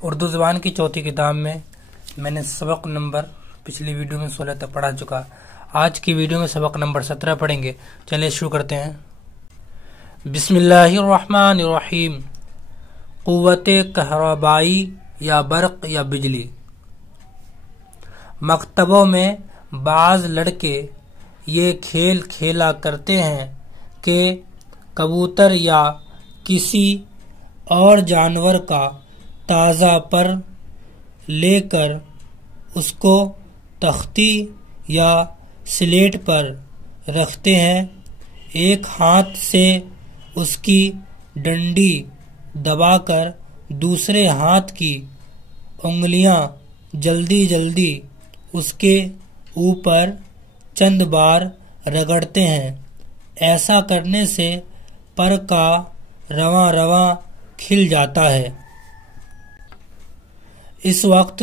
اردو زبان کی چوتھی کتاب میں میں نے سبق نمبر پچھلی ویڈیو میں 16 تک پڑھا چکا. آج کی ویڈیو میں سبق نمبر 17 پڑھیں گے. چلیے شروع کرتے ہیں. بسم اللہ الرحمن الرحیم. قوت کہربائی یا برق یا بجلی. مکتبوں میں بعض لڑکے یہ کھیل کھیلا کرتے ہیں کہ کبوتر یا کسی اور جانور کا تازہ پر لے کر اس کو تختی یا سلیٹ پر رکھتے ہیں. ایک ہاتھ سے اس کی ڈنڈی دبا کر دوسرے ہاتھ کی انگلیاں جلدی جلدی اس کے اوپر چند بار رگڑتے ہیں. ایسا کرنے سے پر کا رواں رواں کھل جاتا ہے. اس وقت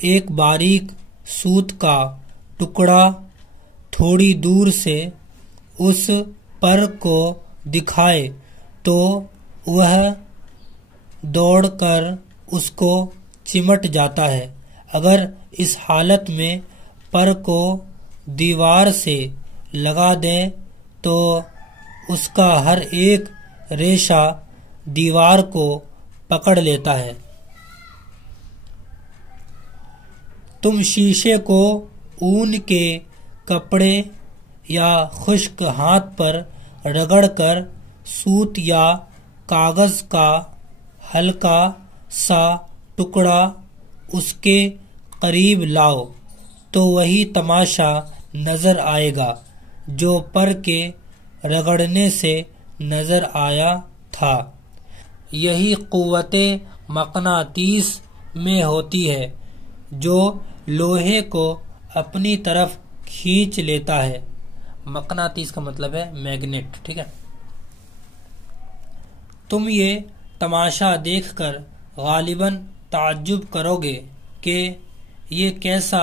ایک باریک سوت کا ٹکڑا تھوڑی دور سے اس پر کو دکھائے تو وہ دوڑ کر اس کو چمٹ جاتا ہے. اگر اس حالت میں پر کو دیوار سے لگا دیں تو اس کا ہر ایک ریشہ دیوار کو پکڑ لیتا ہے. تم شیشے کو اون کے کپڑے یا خشک ہاتھ پر رگڑ کر سوت یا کاغذ کا ہلکا سا ٹکڑا اس کے قریب لاؤ تو وہی تماشا نظر آئے گا جو پر کے رگڑنے سے نظر آیا تھا. یہی قوت مقناطیس میں ہوتی ہے جو لوہے کو اپنی طرف کھینچ لیتا ہے. مقناطیس کا مطلب ہے میگنیٹ. ٹھیک ہے. تم یہ تماشا دیکھ کر غالباً تعجب کرو گے کہ یہ کیسا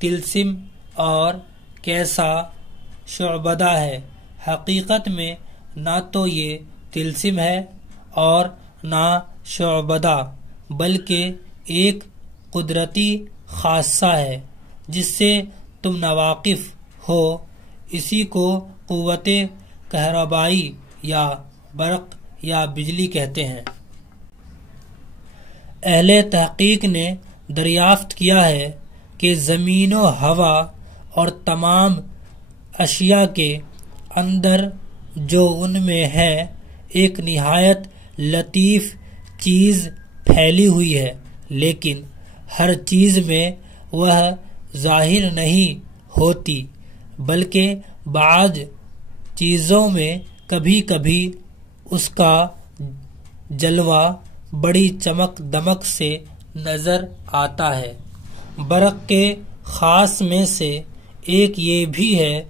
طلسم اور کیسا شعبدہ ہے. حقیقت میں نہ تو یہ طلسم ہے اور نہ شعبدہ بلکہ ایک قدرتی خاصہ ہے جس سے تم ناواقف ہو. اسی کو قوت کہربائی یا برق یا بجلی کہتے ہیں. اہل تحقیق نے دریافت کیا ہے کہ زمین و ہوا اور تمام اشیاء کے اندر جو ان میں ہے ایک نہایت لطیف چیز پھیلی ہوئی ہے، لیکن ہر چیز میں وہ ظاہر نہیں ہوتی بلکہ بعض چیزوں میں کبھی کبھی اس کا جلوہ بڑی چمک دمک سے نظر آتا ہے. برق کے خاص میں سے ایک یہ بھی ہے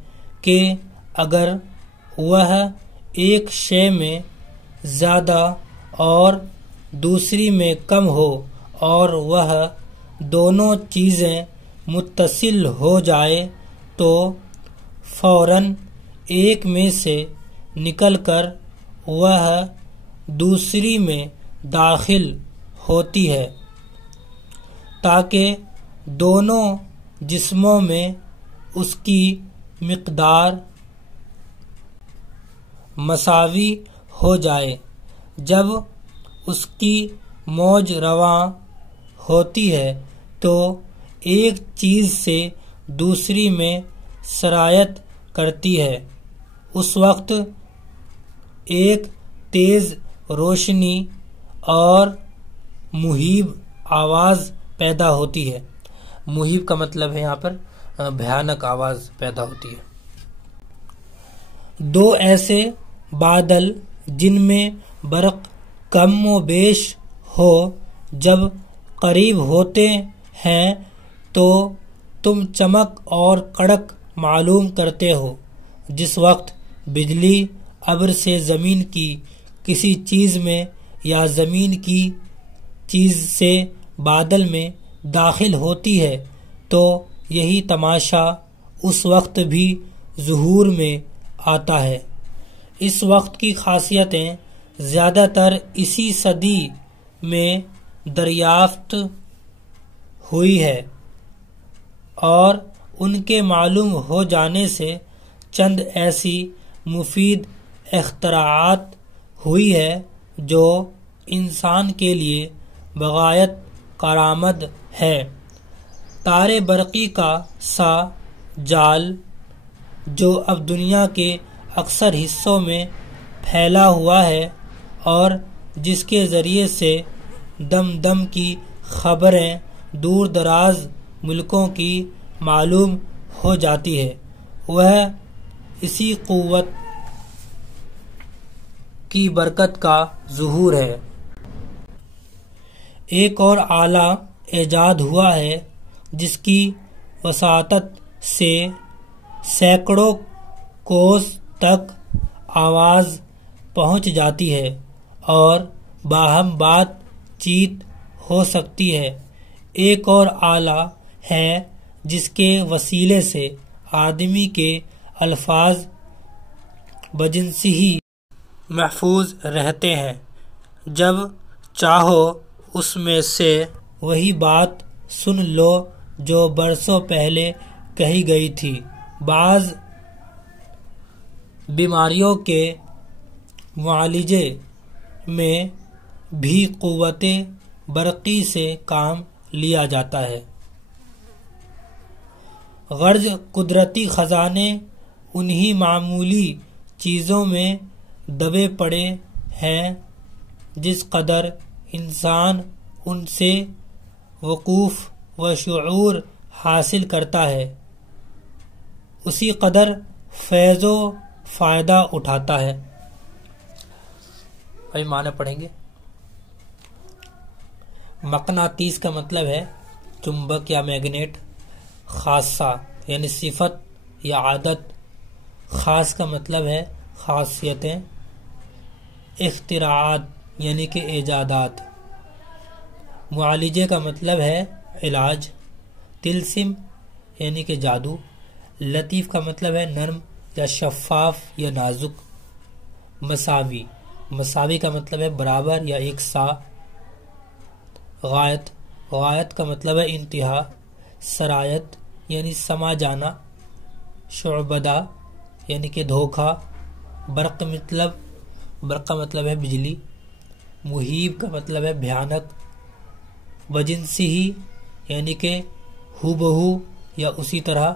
کہ اگر وہ ایک شے میں زیادہ اور دوسری میں کم ہو اور وہ دونوں چیزیں متصل ہو جائے تو فوراً ایک میں سے نکل کر وہ دوسری میں داخل ہوتی ہے تاکہ دونوں جسموں میں اس کی مقدار مساوی ہو جائے. جب اس کی موج رواں ہوتی ہے تو ایک چیز سے دوسری میں سرایت کرتی ہے. اس وقت ایک تیز روشنی اور مہیب آواز پیدا ہوتی ہے. مہیب کا مطلب ہے یہاں پر بھیانک آواز پیدا ہوتی ہے. دو ایسے بادل جن میں برق کم و بیش ہو جب قریب ہوتے ہیں تو تم چمک اور کڑک معلوم کرتے ہو. جس وقت بجلی ابر سے زمین کی کسی چیز میں یا زمین کی چیز سے بادل میں داخل ہوتی ہے تو یہی تماشا اس وقت بھی ظہور میں آتا ہے. اس وقت کی خاصیتیں زیادہ تر اسی صدی میں دریافت ہوئی ہے اور ان کے معلوم ہو جانے سے چند ایسی مفید اختراعات ہوئی ہے جو انسان کے لیے بغایت کارآمد ہے۔ تارے برقی کا سا جال جو اب دنیا کے اکثر حصوں میں پھیلا ہوا ہے اور جس کے ذریعے سے دم دم کی خبریں دور دراز ملکوں کی معلوم ہو جاتی ہے، وہ اسی قوت کی برکت کا ظہور ہے۔ ایک اور آلہ ایجاد ہوا ہے جس کی وساطت سے سینکڑوں کوس تک آواز پہنچ جاتی ہے اور باہم بات چیت ہو سکتی ہے۔ ایک اور آلہ ہے جس کے وسیلے سے آدمی کے الفاظ بجنسی ہی محفوظ رہتے ہیں، جب چاہو اس میں سے وہی بات سن لو جو برسوں پہلے کہی گئی تھی۔ بعض بیماریوں کے معالجے میں بھی قوت برقی سے کام لیا جاتا ہے۔ غرض قدرتی خزانے انہی معمولی چیزوں میں دبے پڑے ہیں جس قدر انسان ان سے وقوف و شعور حاصل کرتا ہے اسی قدر فیض و فائدہ اٹھاتا ہے۔ ابھی معنی پڑھیں گے۔ مقناطیس کا مطلب ہے چمبک یا میگنیٹ، خاصہ یعنی صفت یا عادت، خاص کا مطلب ہے خاصیتیں، اختراعات یعنی کہ ایجادات، معالجے کا مطلب ہے علاج، طلسم یعنی کہ جادو، لطیف کا مطلب ہے نرم یا شفاف یا نازک، مساوی، مساوی کا مطلب ہے برابر یا یکساں، غایت، غایت کا مطلب ہے انتہا، سرایت یعنی سما جانا، شعبدہ یعنی کہ دھوکہ، برق کا مطلب ہے بجلی، محیب کا مطلب ہے بھیانک، بجنسی ہی یعنی کہ ہو بہو یا اسی طرح،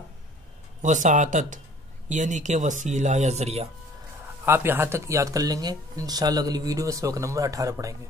وساطت یعنی کہ وسیلہ یا ذریعہ۔ آپ یہاں تک یاد کر لیں گے، انشاءاللہ اگلی ویڈیو میں سبق نمبر 18 پڑھیں گے۔